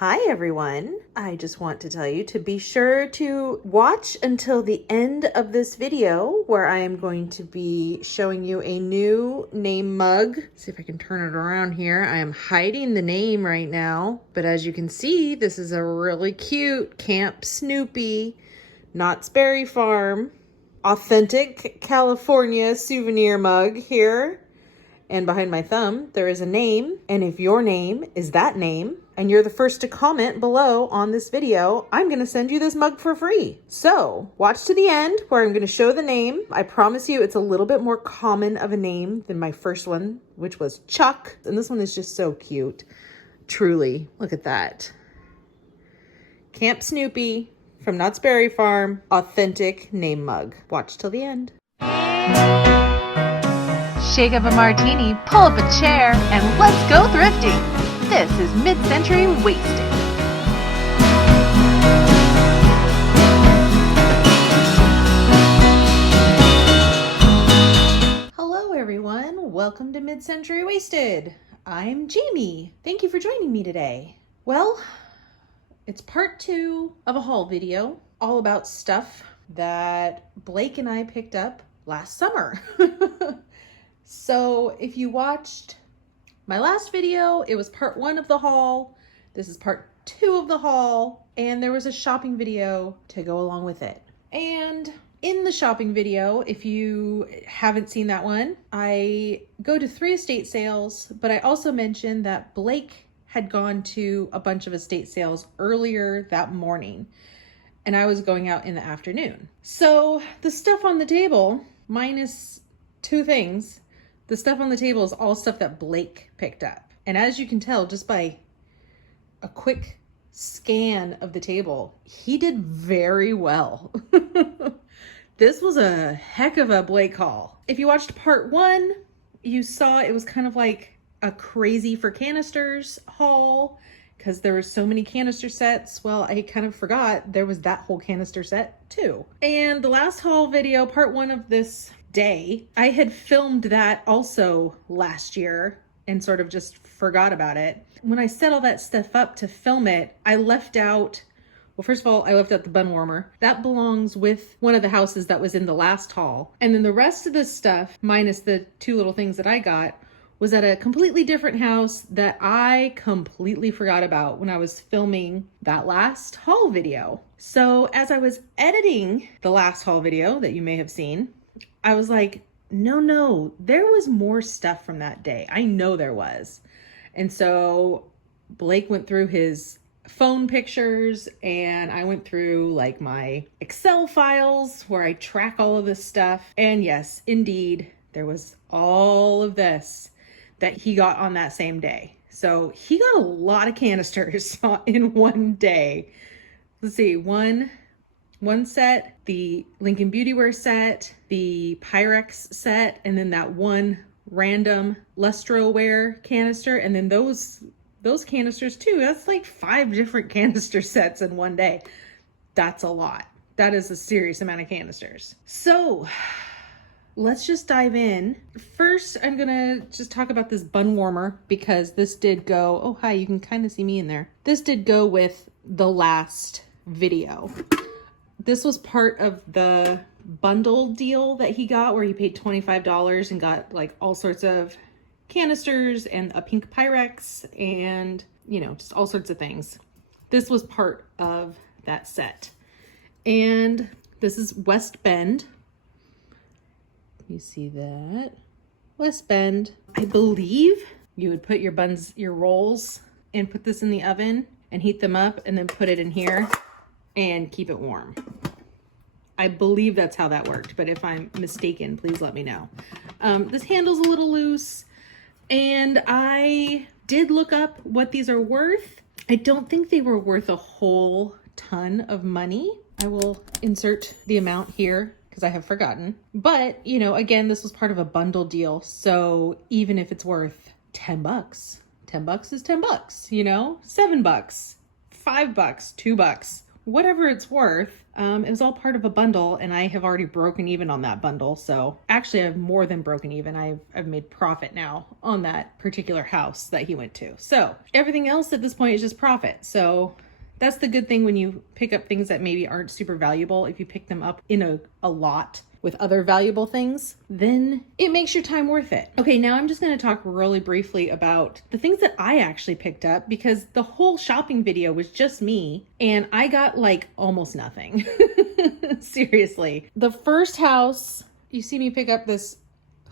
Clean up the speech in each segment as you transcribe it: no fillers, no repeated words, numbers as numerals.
Hi everyone, I just want to tell you to be sure to watch until the end of this video where I am going to be showing you a new name mug. Let's see if I can turn it around here. I am hiding the name right now, but as you can see, this is a really cute Camp Snoopy, Knott's Berry Farm, authentic California souvenir mug here. And behind my thumb, there is a name. And if your name is that name, and you're the first to comment below on this video, I'm gonna send you this mug for free. So watch to the end where I'm gonna show the name. I promise you it's a little bit more common of a name than my first one, which was Chuck. And this one is just so cute. Truly, look at that. Camp Snoopy from Knott's Berry Farm, authentic name mug. Watch till the end. Shake up a martini, pull up a chair, and let's go thrifting. This is Mid-Century Wasted. Hello everyone, welcome to Mid-Century Wasted. I'm Jamie. Thank you for joining me today. Well, it's part 2 of a haul video all about stuff that Blake and I picked up last summer. So if you watched my last video, it was part 1 of the haul. This is part 2 of the haul, and there was a shopping video to go along with it. And in the shopping video, if you haven't seen that one, I go to 3 estate sales, but I also mentioned that Blake had gone to a bunch of estate sales earlier that morning, and I was going out in the afternoon. So the stuff on the table, minus 2 things, the stuff on the table is all stuff that Blake picked up. And as you can tell, just by a quick scan of the table, he did very well. This was a heck of a Blake haul. If you watched part 1, you saw it was kind of like a crazy for canisters haul because there were so many canister sets. Well, I kind of forgot there was that whole canister set too. And the last haul video, part 1 of this day, I had filmed that also last year and sort of just forgot about it. When I set all that stuff up to film it, I left out, well, first of all, I left out the bun warmer. That belongs with one of the houses that was in the last haul. And then the rest of the stuff, minus the 2 little things that I got, was at a completely different house that I completely forgot about when I was filming that last haul video. So as I was editing the last haul video that you may have seen, I was like, no, there was more stuff from that day. I know there was. And so Blake went through his phone pictures and I went through like my Excel files where I track all of this stuff. And yes, indeed, there was all of this that he got on that same day. So he got a lot of canisters in one day. Let's see, one set, the Lincoln Beautyware set, the Pyrex set, and then that one random Lustro-Ware canister, and then those canisters too. That's like 5 different canister sets in one day. That's a lot. That is a serious amount of canisters. So let's just dive in. First, I'm gonna just talk about this bun warmer because this did go, oh hi, you can kind of see me in there. This did go with the last video. This was part of the bundle deal that he got where he paid $25 and got like all sorts of canisters and a pink Pyrex and, you know, just all sorts of things. This was part of that set. And this is West Bend. You see that? West Bend. I believe you would put your buns, your rolls, and put this in the oven and heat them up and then put it in here and keep it warm. I believe that's how that worked, but if I'm mistaken, please let me know. This handle's a little loose, and I did look up what these are worth. I don't think they were worth a whole ton of money. I will insert the amount here because I have forgotten. But, you know, again, this was part of a bundle deal, so even if it's worth $10, $10 is $10, you know? $7, $5, $2, whatever it's worth. It was all part of a bundle, and I have already broken even on that bundle. So actually I've more than broken even. I've made profit now on that particular house that he went to. So everything else at this point is just profit. So that's the good thing when you pick up things that maybe aren't super valuable. If you pick them up in a lot with other valuable things, then it makes your time worth it. Okay, now I'm just going to talk really briefly about the things that I actually picked up, because the whole shopping video was just me and I got like almost nothing. Seriously. The first house, you see me pick up this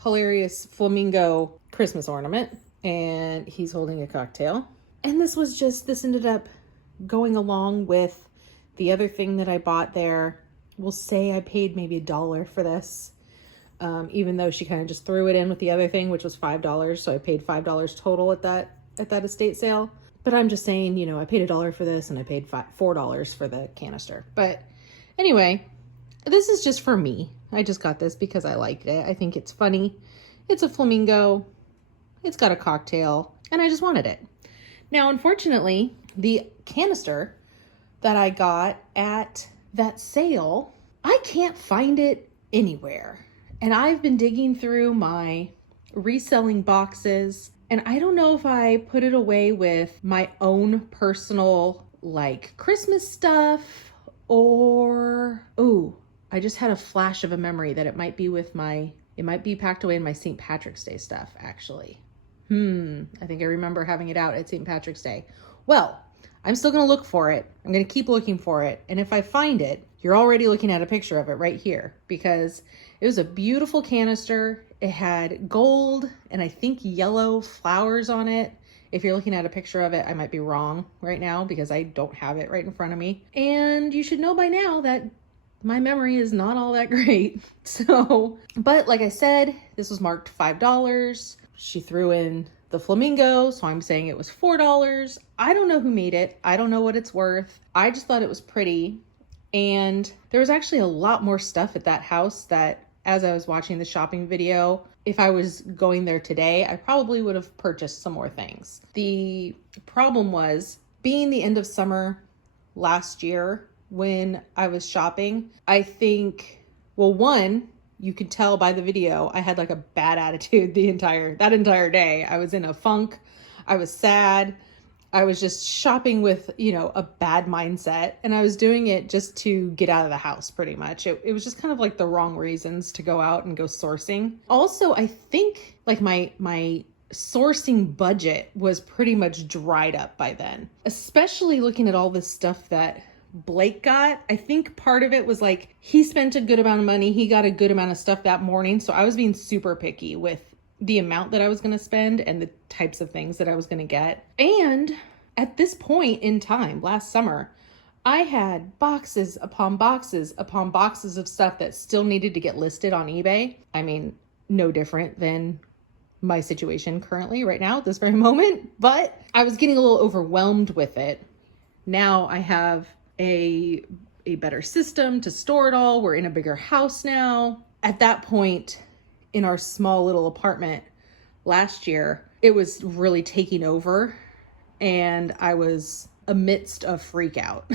hilarious flamingo Christmas ornament, and he's holding a cocktail. And this ended up going along with the other thing that I bought there. We'll say I paid maybe $1 for this, even though she kind of just threw it in with the other thing, which was $5. So I paid $5 total at that estate sale. But I'm just saying, you know, I paid $1 for this and I paid $4 for the canister. But anyway, this is just for me. I just got this because I liked it. I think it's funny. It's a flamingo. It's got a cocktail, and I just wanted it. Now, unfortunately, the canister that I got at that sale, I can't find it anywhere. And I've been digging through my reselling boxes, and I don't know if I put it away with my own personal like Christmas stuff, or I just had a flash of a memory that it might be packed away in my St. Patrick's Day stuff, actually. I think I remember having it out at St. Patrick's Day. Well, I'm still going to look for it. I'm going to keep looking for it. And if I find it, you're already looking at a picture of it right here, because it was a beautiful canister. It had gold and I think yellow flowers on it. If you're looking at a picture of it, I might be wrong right now because I don't have it right in front of me. And you should know by now that my memory is not all that great. So, but like I said, this was marked $5. She threw in the flamingo, so I'm saying it was $4. I don't know who made it. I don't know what it's worth. I just thought it was pretty. And there was actually a lot more stuff at that house that, as I was watching the shopping video, if I was going there today, I probably would have purchased some more things. The problem was, being the end of summer last year when I was shopping, I think, well, one, you could tell by the video, I had like a bad attitude that entire day. I was in a funk. I was sad. I was just shopping with, a bad mindset, and I was doing it just to get out of the house pretty much. It was just kind of like the wrong reasons to go out and go sourcing. Also, I think like my sourcing budget was pretty much dried up by then, especially looking at all this stuff that Blake got. I think part of it was like he spent a good amount of money. He got a good amount of stuff that morning. So I was being super picky with the amount that I was going to spend and the types of things that I was going to get. And at this point in time, last summer, I had boxes upon boxes upon boxes of stuff that still needed to get listed on eBay. I mean, no different than my situation currently right now at this very moment, but I was getting a little overwhelmed with it. Now I have a better system to store it all. We're in a bigger house now. At that point in our small little apartment last year, it was really taking over, and I was amidst a freak out.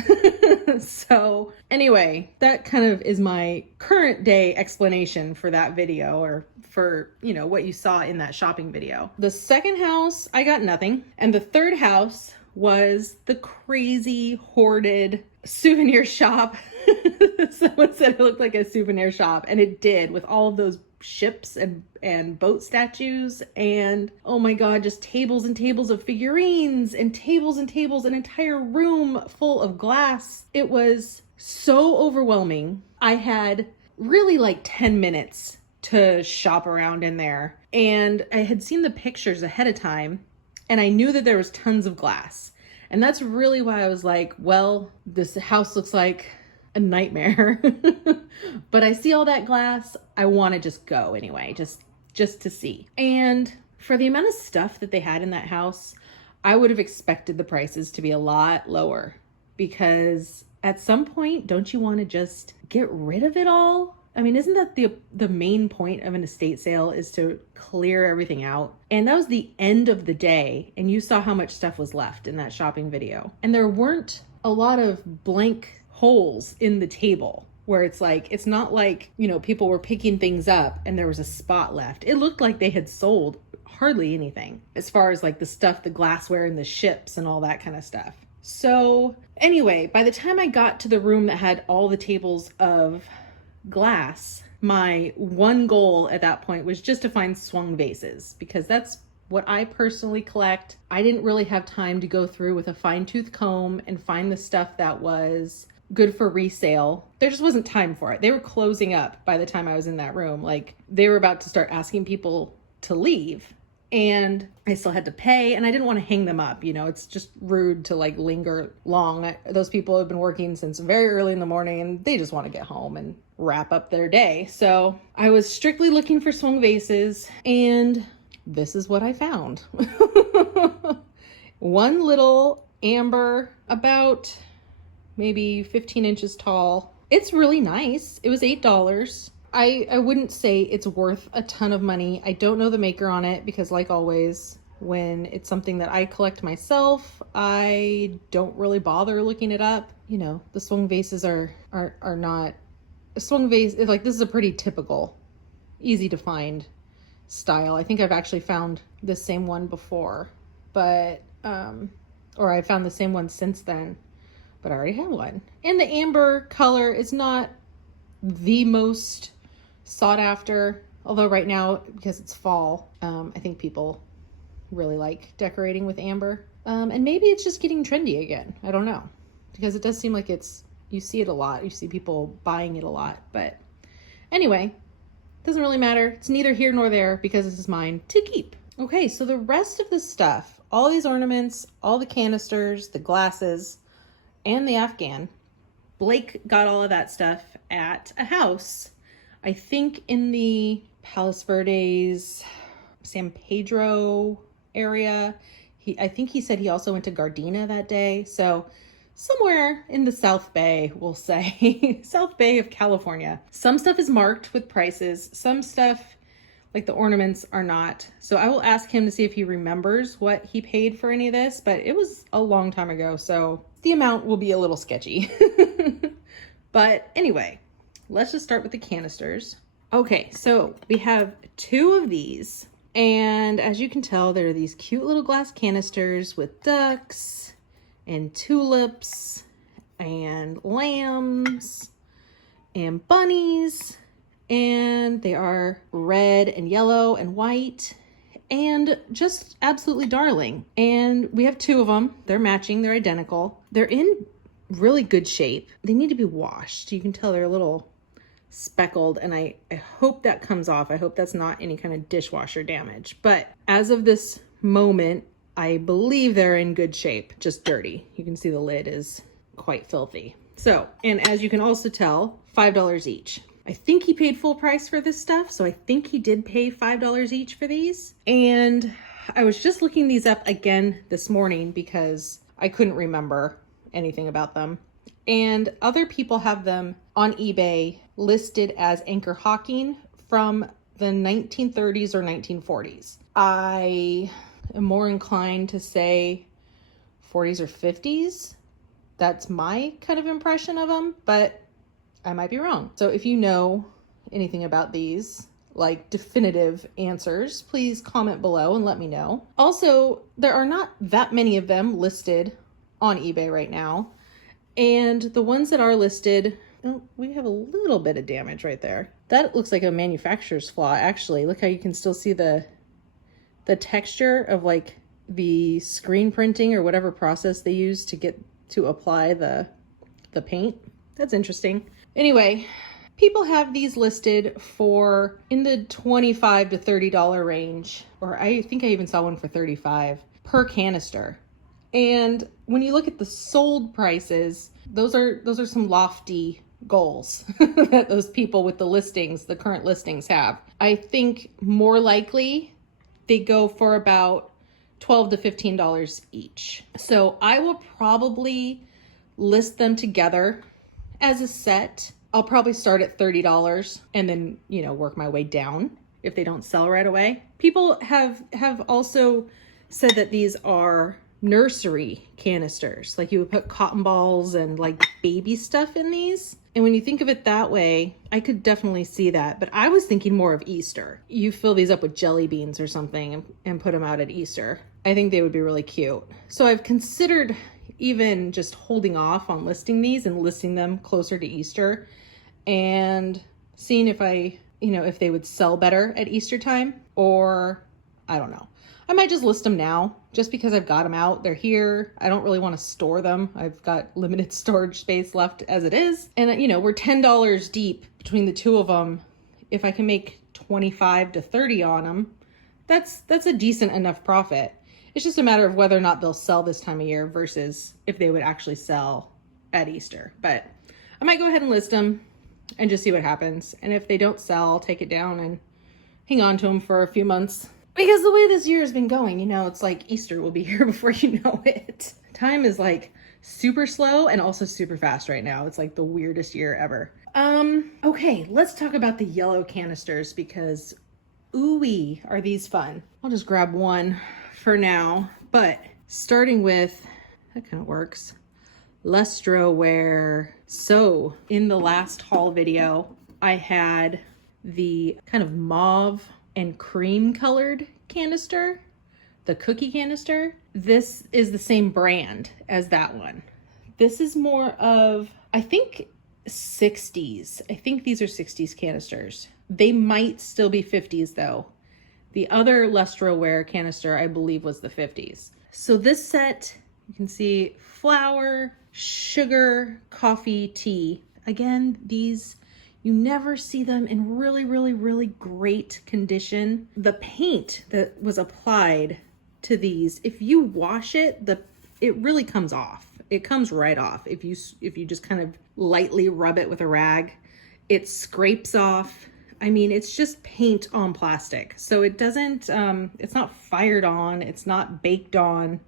So anyway, that kind of is my current day explanation for that video, or for, what you saw in that shopping video. The second house, I got nothing. And the third house was the crazy hoarded souvenir shop. Someone said it looked like a souvenir shop, and it did, with all of those ships and boat statues, and oh my god, just tables and tables of figurines, and tables, an entire room full of glass. It was so overwhelming. I had really like 10 minutes to shop around in there, and I had seen the pictures ahead of time, and I knew that there was tons of glass. And that's really why I was like, well, this house looks like a nightmare. But I see all that glass. I want to just go anyway, just to see. And for the amount of stuff that they had in that house, I would have expected the prices to be a lot lower, because at some point, don't you want to just get rid of it all? I mean, isn't that the main point of an estate sale, is to clear everything out? And that was the end of the day, and you saw how much stuff was left in that shopping video. And there weren't a lot of blank holes in the table where it's like, it's not like, you know, people were picking things up and there was a spot left. It looked like they had sold hardly anything as far as like the stuff, the glassware and the ships and all that kind of stuff. So anyway, by the time I got to the room that had all the tables of glass, my one goal at that point was just to find swung vases, because that's what I personally collect. I didn't really have time to go through with a fine-tooth comb and find the stuff that was good for resale. There just wasn't time for it. They were closing up by the time I was in that room. Like, they were about to start asking people to leave, and I still had to pay, and I didn't want to hang them up. You know, it's just rude to like linger long. Those people have been working since very early in the morning and they just want to get home and wrap up their day. So I was strictly looking for swung vases, and this is what I found. One little amber, about maybe 15 inches tall. It's really nice. It was $8. I wouldn't say it's worth a ton of money. I don't know the maker on it because, like always, when it's something that I collect myself, I don't really bother looking it up. You know, the swung vases are not a swung vase. Like, this is a pretty typical, easy to find style. I think I've actually found the same one before, but or I found the same one since then, but I already have one. And the amber color is not the most sought after, although right now, because it's fall, I think people really like decorating with amber. And maybe it's just getting trendy again. I don't know, because it does seem like you see it a lot. You see people buying it a lot, but anyway, doesn't really matter. It's neither here nor there because this is mine to keep. Okay, so the rest of the stuff, all these ornaments, all the canisters, the glasses, and the afghan, Blake got all of that stuff at a house, I think in the Palos Verdes, San Pedro area. I think he said he also went to Gardena that day. So somewhere in the South Bay, we'll say, South Bay of California. Some stuff is marked with prices. Some stuff, like the ornaments, are not. So I will ask him to see if he remembers what he paid for any of this, but it was a long time ago, so the amount will be a little sketchy. But anyway, let's just start with the canisters. Okay, so we have two of these, and as you can tell, there are these cute little glass canisters with ducks and tulips and lambs and bunnies, and they are red and yellow and white and just absolutely darling. And we have two of them. They're matching, they're identical. They're in really good shape. They need to be washed. You can tell they're a little speckled, and I hope that comes off. I hope that's not any kind of dishwasher damage. But as of this moment, I believe they're in good shape, just dirty. You can see the lid is quite filthy. So, and as you can also tell, $5 each. I think he paid full price for this stuff, so I think he did pay $5 each for these. And I was just looking these up again this morning because I couldn't remember anything about them. And other people have them on eBay listed as anchor hawking from the 1930s or 1940s. I am more inclined to say 40s or 50s. That's my kind of impression of them, but I might be wrong. So if you know anything about these, like definitive answers, please comment below and let me know. Also, there are not that many of them listed on eBay right now. And the ones that are listed, oh, we have a little bit of damage right there. That looks like a manufacturer's flaw, actually. Look how you can still see the texture of like the screen printing or whatever process they use to apply the paint. That's interesting. Anyway, people have these listed for in the $25 to $30 range, or I think I even saw one for $35 per canister. And when you look at the sold prices, those are some lofty goals that those people with the current listings have. I think more likely they go for about $12 to $15 each. So I will probably list them together as a set. I'll probably start at $30 and then, work my way down if they don't sell right away. People have also said that these are nursery canisters. Like you would put cotton balls and like baby stuff in these. And when you think of it that way, I could definitely see that. But I was thinking more of Easter. You fill these up with jelly beans or something and put them out at Easter. I think they would be really cute. So I've considered even just holding off on listing these and listing them closer to Easter and seeing if if they would sell better at Easter time, or I don't know. I might just list them now just because I've got them out. They're here. I don't really want to store them. I've got limited storage space left as it is. And we're $10 deep between the two of them. If I can make 25 to 30 on them, that's a decent enough profit. It's just a matter of whether or not they'll sell this time of year versus if they would actually sell at Easter. But I might go ahead and list them and just see what happens. And if they don't sell, I'll take it down and hang on to them for a few months. Because the way this year has been going, it's like Easter will be here before you know it. Time is like super slow and also super fast right now. It's like the weirdest year ever. Okay, let's talk about the yellow canisters because ooh-wee, are these fun. I'll just grab one for now, but starting with, that kind of works, Lustro-Ware. So in the last haul video, I had the kind of mauve and cream colored canister, the cookie canister. This is the same brand as that one. This is more of, I think 60s. I think these are 60s canisters. They might still be 50s though. The other Lustro-Ware canister, I believe, was the 50s. So this set, you can see flour, sugar, coffee, tea. Again, these, you never see them in really, really, really great condition. The paint that was applied to these, if you wash it, it really comes off. It comes right off. If you just kind of lightly rub it with a rag, it scrapes off. I mean, it's just paint on plastic. So it doesn't, it's not fired on, it's not baked on,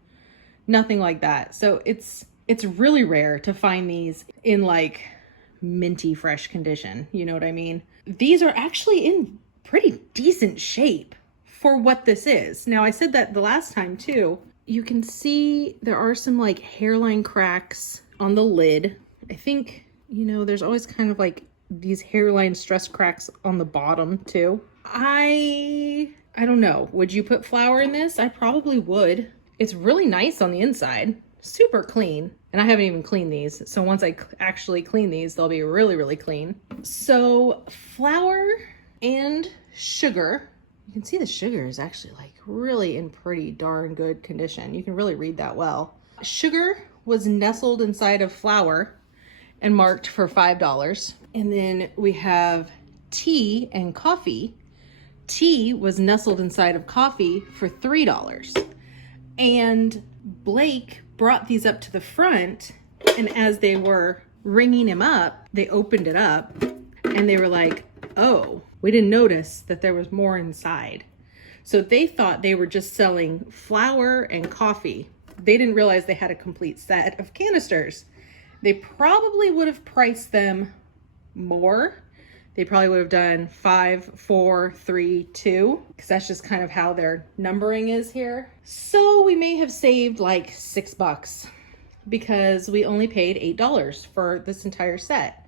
nothing like that. So it's really rare to find these in like minty fresh condition. You know what I mean? These are actually in pretty decent shape for what this is. Now I said that the last time too. You can see there are some like hairline cracks on the lid. I think, there's always kind of like these hairline stress cracks on the bottom too. I don't know. Would you put flour in this? I probably would. It's really nice on the inside. Super clean. And I haven't even cleaned these. So once I actually clean these, they'll be really, really clean. So flour and sugar. You can see the sugar is actually like really in pretty darn good condition. You can really read that well. Sugar was nestled inside of flour and marked for $5. And then we have tea and coffee. Tea was nestled inside of coffee for $3. And Blake brought these up to the front, and as they were ringing him up, they opened it up and they were like, oh, we didn't notice that there was more inside. So they thought they were just selling flour and coffee. They didn't realize they had a complete set of canisters. They probably would have priced them more. They probably would have done 5, 4, 3, 2, because that's just kind of how their numbering is here. So we may have saved like $6 because we only paid $8 for this entire set.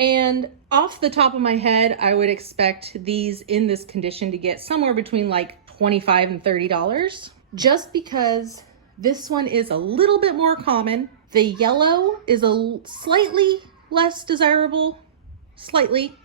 And off the top of my head, I would expect these in this condition to get somewhere between like $25 and $30, just because this one is a little bit more common. The yellow is a slightly less desirable,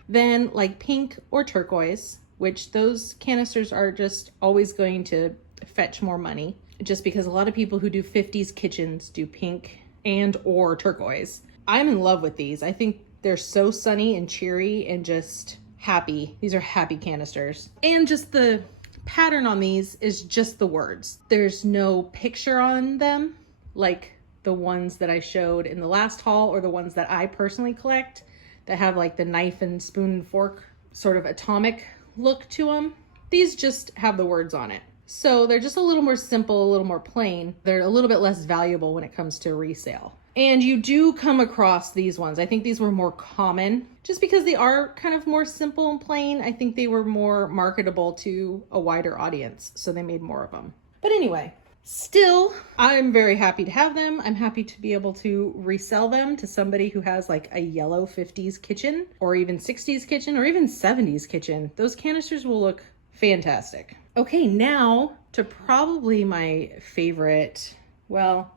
than like pink or turquoise, which those canisters are just always going to fetch more money, just because a lot of people who do 50s kitchens do pink and or turquoise. I'm in love with these. I think they're so sunny and cheery and just happy. These are happy canisters. And just the pattern on these is just the words. There's no picture on them like the ones that I showed in the last haul or the ones that I personally collect that have like the knife and spoon and fork sort of atomic look to them. These just have the words on it. So they're just a little more simple, a little more plain. They're a little bit less valuable when it comes to resale. And you do come across these ones. I think these were more common just because they are kind of more simple and plain. I think they were more marketable to a wider audience, so they made more of them. But anyway, Still, I'm very happy to have them. I'm happy to be able to resell them to somebody who has like a yellow 50s kitchen or even 60s kitchen or even 70s kitchen. Those canisters will look fantastic. Okay, now to probably my favorite, well,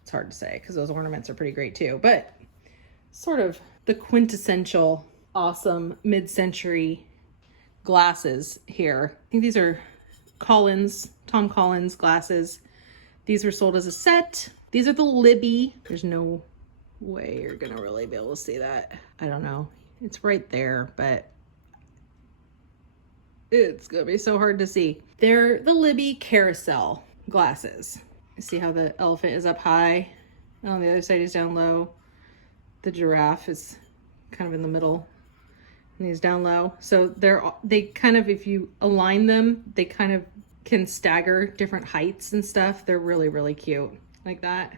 it's hard to say because those ornaments are pretty great too, but sort of the quintessential awesome mid-century glasses here. I think these are Tom Collins glasses. These were sold as a set. These are the Libby. There's no way you're gonna really be able to see that. I don't know. It's right there, but it's gonna be so hard to see. They're the Libby carousel glasses. You see how the elephant is up high, and on the other side is down low. The giraffe is kind of in the middle, and he's down low. So they kind of, if you align them, they kind of can stagger different heights and stuff. They're really, really cute like that.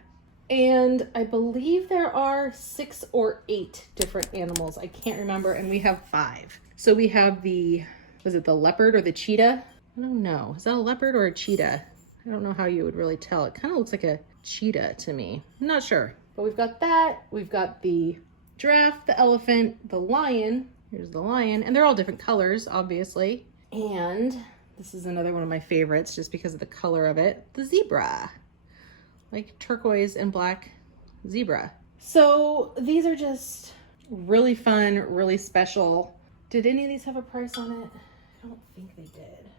And I believe there are 6 or 8 different animals. I can't remember. And we have 5. So we have was it the leopard or the cheetah? I don't know. Is that a leopard or a cheetah? I don't know how you would really tell. It kind of looks like a cheetah to me. I'm not sure. But we've got that. We've got the giraffe, the elephant, the lion. Here's the lion. And they're all different colors, obviously. And this is another one of my favorites just because of the color of it. The zebra. Like turquoise and black zebra. So these are just really fun, really special. Did any of these have a price on it? I don't think they did.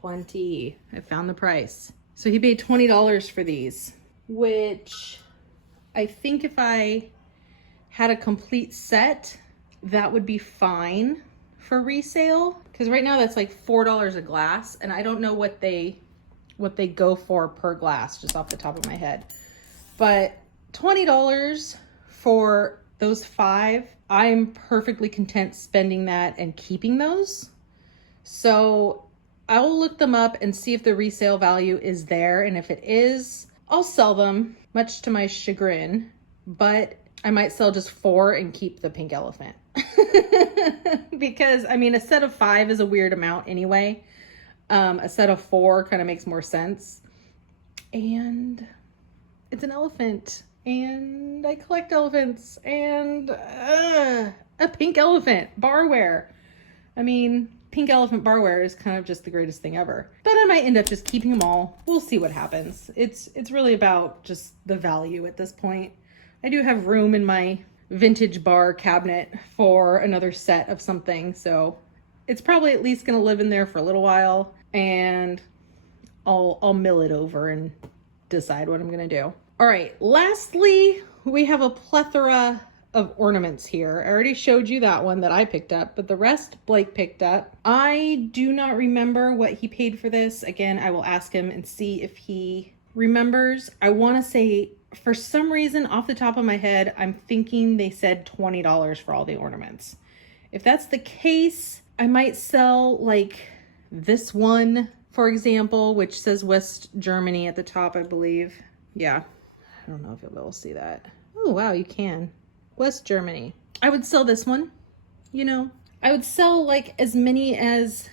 20. I found the price. So he paid $20 for these, which I think if I had a complete set, that would be fine for resale. Because right now that's like $4 a glass, and I don't know what they go for per glass, just off the top of my head. But $20 for those 5, I'm perfectly content spending that and keeping those. So I will look them up and see if the resale value is there. And if it is, I'll sell them, much to my chagrin, but I might sell just 4 and keep the pink elephant. Because I mean, a set of 5 is a weird amount anyway. A set of 4 kind of makes more sense. And it's an elephant, and I collect elephants, and a pink elephant barware. I mean, pink elephant barware is kind of just the greatest thing ever. But I might end up just keeping them all. We'll see what happens. It's really about just the value at this point. I do have room in my vintage bar cabinet for another set of something, so it's probably at least going to live in there for a little while, and I'll mill it over and decide what I'm going to do. All right, lastly, we have a plethora of ornaments here. I already showed you that one that I picked up, but the rest Blake picked up. I do not remember what he paid for this. Again, I will ask him and see if he remembers. I want to say, for some reason, off the top of my head, I'm thinking they said $20 for all the ornaments. If that's the case, I might sell like this one, for example, which says West Germany at the top, I believe. Yeah, I don't know if you'll be able to see that. Oh, wow, you can. West Germany. I would sell this one, you know. I would sell like as many as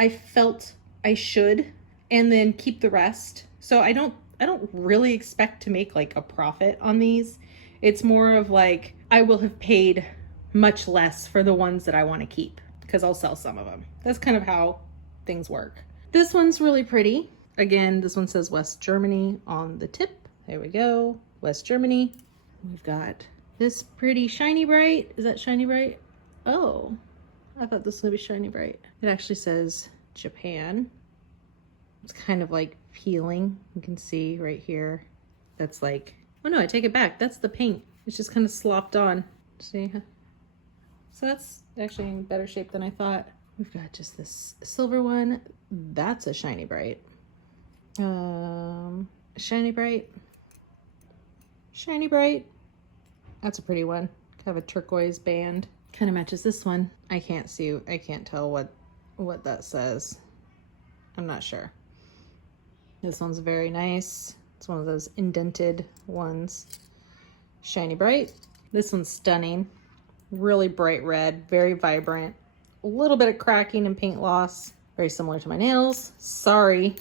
I felt I should, and then keep the rest. So I don't really expect to make like a profit on these. It's more of like, I will have paid much less for the ones that I want to keep, because I'll sell some of them. That's kind of how things work. This one's really pretty. Again, this one says West Germany on the tip. There we go, West Germany. We've got this pretty Shiny Brite. Is that Shiny Brite? Oh, I thought this would be Shiny Brite. It actually says Japan. It's kind of like peeling. You can see right here. That's like, oh no, I take it back. That's the paint. It's just kind of slopped on. See? So that's actually in better shape than I thought. We've got just this silver one. That's a Shiny Brite. Shiny Brite. Shiny Brite. That's a pretty one. Kind of a turquoise band. Kind of matches this one. I can't tell what that says. I'm not sure. This one's very nice. It's one of those indented ones. Shiny Brite. This one's stunning. Really bright red, very vibrant. A little bit of cracking and paint loss. Very similar to my nails. Sorry.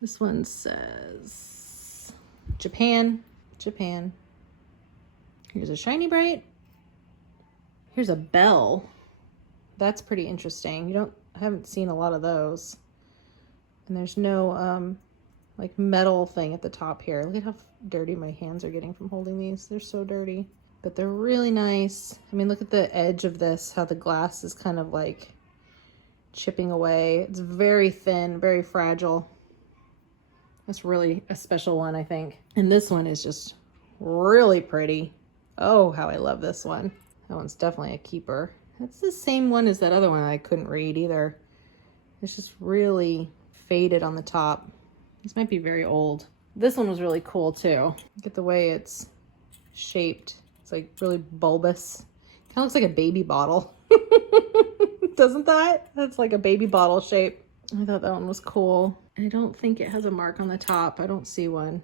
This one says Japan. Japan. Here's a shiny Brite. Here's a bell. That's pretty interesting. I haven't seen a lot of those. And there's no like metal thing at the top here. Look at how dirty my hands are getting from holding these. They're so dirty, but they're really nice. I mean, look at the edge of this, how the glass is kind of like chipping away. It's very thin, very fragile. That's really a special one, I think. And this one is just really pretty. Oh, how I love this one. That one's definitely a keeper. That's the same one as that other one I couldn't read either. It's just really faded on the top. This might be very old. This one was really cool too. Look at the way it's shaped. It's like really bulbous. Kind of looks like a baby bottle. Doesn't that? That's like a baby bottle shape. I thought that one was cool. I don't think it has a mark on the top. I don't see one.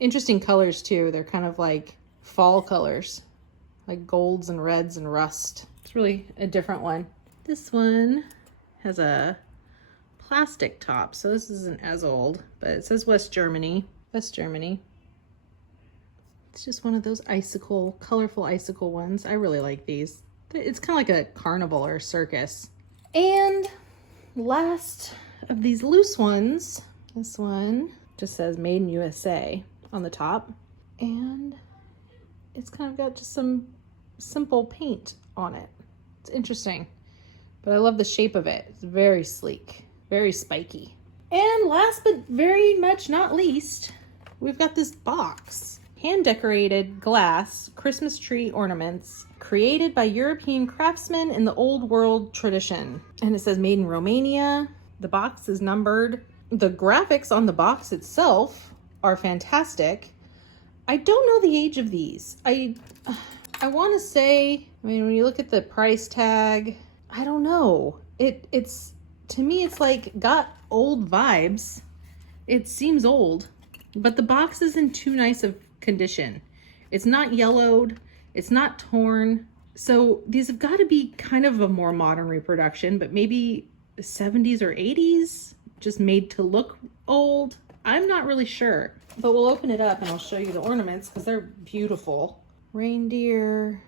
Interesting colors too. They're kind of like fall colors, like golds and reds and rust. It's really a different one. This one has a plastic top, so this isn't as old, but it says West Germany. West Germany. It's just one of those colorful icicle ones. I really like these. It's kind of like a carnival or a circus. And last of these loose ones, this one just says Made in USA on the top, and it's kind of got just some simple paint on it. It's interesting, but I love the shape of it. It's very sleek. Very spiky. And last but very much not least, we've got this box. Hand-decorated glass Christmas tree ornaments created by European craftsmen in the old world tradition. And it says made in Romania. The box is numbered. The graphics on the box itself are fantastic. I don't know the age of these. I want to say, I mean, when you look at the price tag, I don't know. It's to me, it's like got old vibes. It seems old, but the box is in too nice of condition. It's not yellowed. It's not torn. So these have got to be kind of a more modern reproduction, but maybe 70s or 80s, just made to look old. I'm not really sure, but we'll open it up and I'll show you the ornaments because they're beautiful. Reindeer,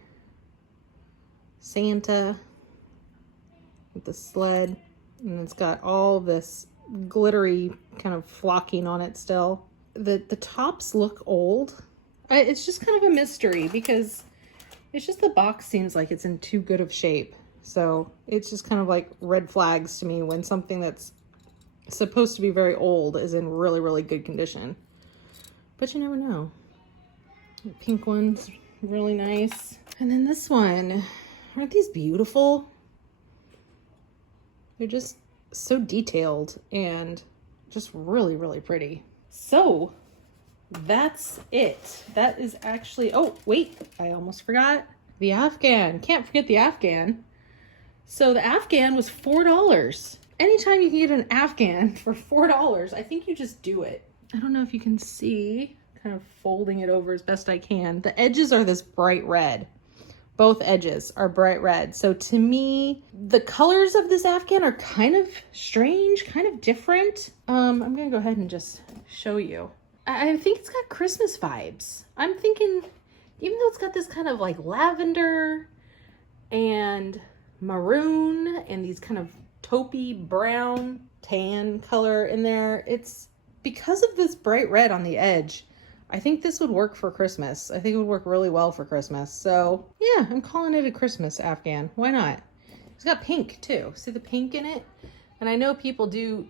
Santa with the sled. And it's got all this glittery kind of flocking on it still. The tops look old. It's just kind of a mystery because it's just the box seems like it's in too good of shape. So it's just kind of like red flags to me when something that's supposed to be very old is in really, really good condition. But you never know. The pink one's really nice. And then this one, aren't these beautiful? They're just so detailed and just really, really pretty. So that's it. That is actually, oh, wait, I almost forgot. The afghan. Can't forget the afghan. So the afghan was $4. Anytime you can get an afghan for $4, I think you just do it. I don't know if you can see, kind of folding it over as best I can. The edges are this bright red. Both edges are bright red. So to me, the colors of this afghan are kind of strange, kind of different. I'm gonna go ahead and just show you. I think it's got Christmas vibes. I'm thinking, even though it's got this kind of like lavender and maroon and these kind of taupey brown tan color in there, it's because of this bright red on the edge. I think this would work for Christmas. I think it would work really well for Christmas. So yeah, I'm calling it a Christmas afghan. Why not? It's got pink too. See the pink in it? And I know people do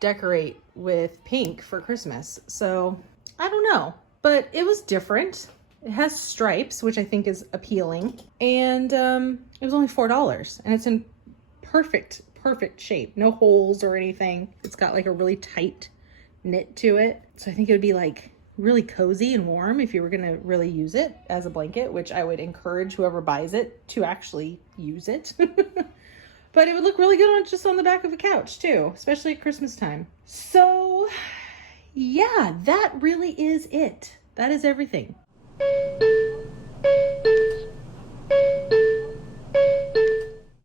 decorate with pink for Christmas. So I don't know, but it was different. It has stripes, which I think is appealing. And it was only $4 and it's in perfect shape. No holes or anything. It's got like a really tight knit to it. So I think it would be like really cozy and warm if you were gonna really use it as a blanket, which I would encourage whoever buys it to actually use it. But it would look really good on just on the back of a couch too, especially at Christmas time. So yeah, that really is it. That is everything.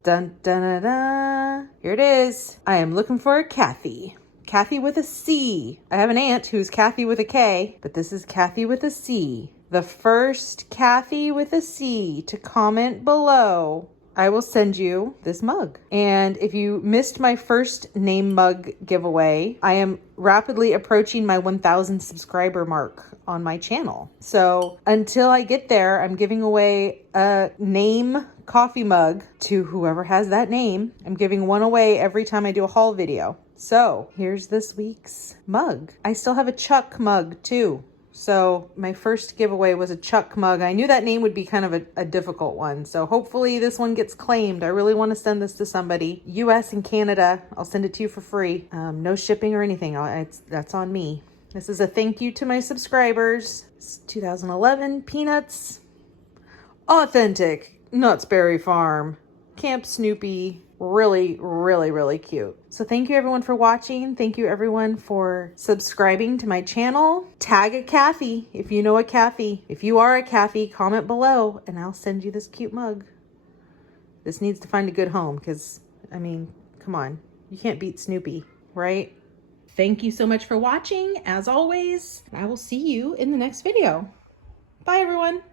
Dun dun dun dun. Here it is. I am looking for a Kathy. Kathy with a C. I have an aunt who's Kathy with a K, but this is Kathy with a C. The first Kathy with a C to comment below, I will send you this mug. And if you missed my first name mug giveaway, I am rapidly approaching my 1,000 subscriber mark on my channel. So until I get there, I'm giving away a name coffee mug to whoever has that name. I'm giving one away every time I do a haul video. So here's this week's mug. I still have a Chuck mug too. So my first giveaway was a Chuck mug. I knew that name would be kind of a difficult one. So hopefully this one gets claimed. I really want to send this to somebody. US and Canada. I'll send it to you for free. No shipping or anything. That's on me. This is a thank you to my subscribers. It's 2011 Peanuts. Authentic Knott's Berry Farm. Camp Snoopy. Really, really, really cute. So thank you everyone for watching. Thank you everyone for subscribing to my channel. Tag a Kathy if you know a Kathy. If you are a Kathy, comment below and I'll send you this cute mug. This needs to find a good home because, I mean, come on. You can't beat Snoopy, right? Thank you so much for watching, as always. I will see you in the next video. Bye, everyone.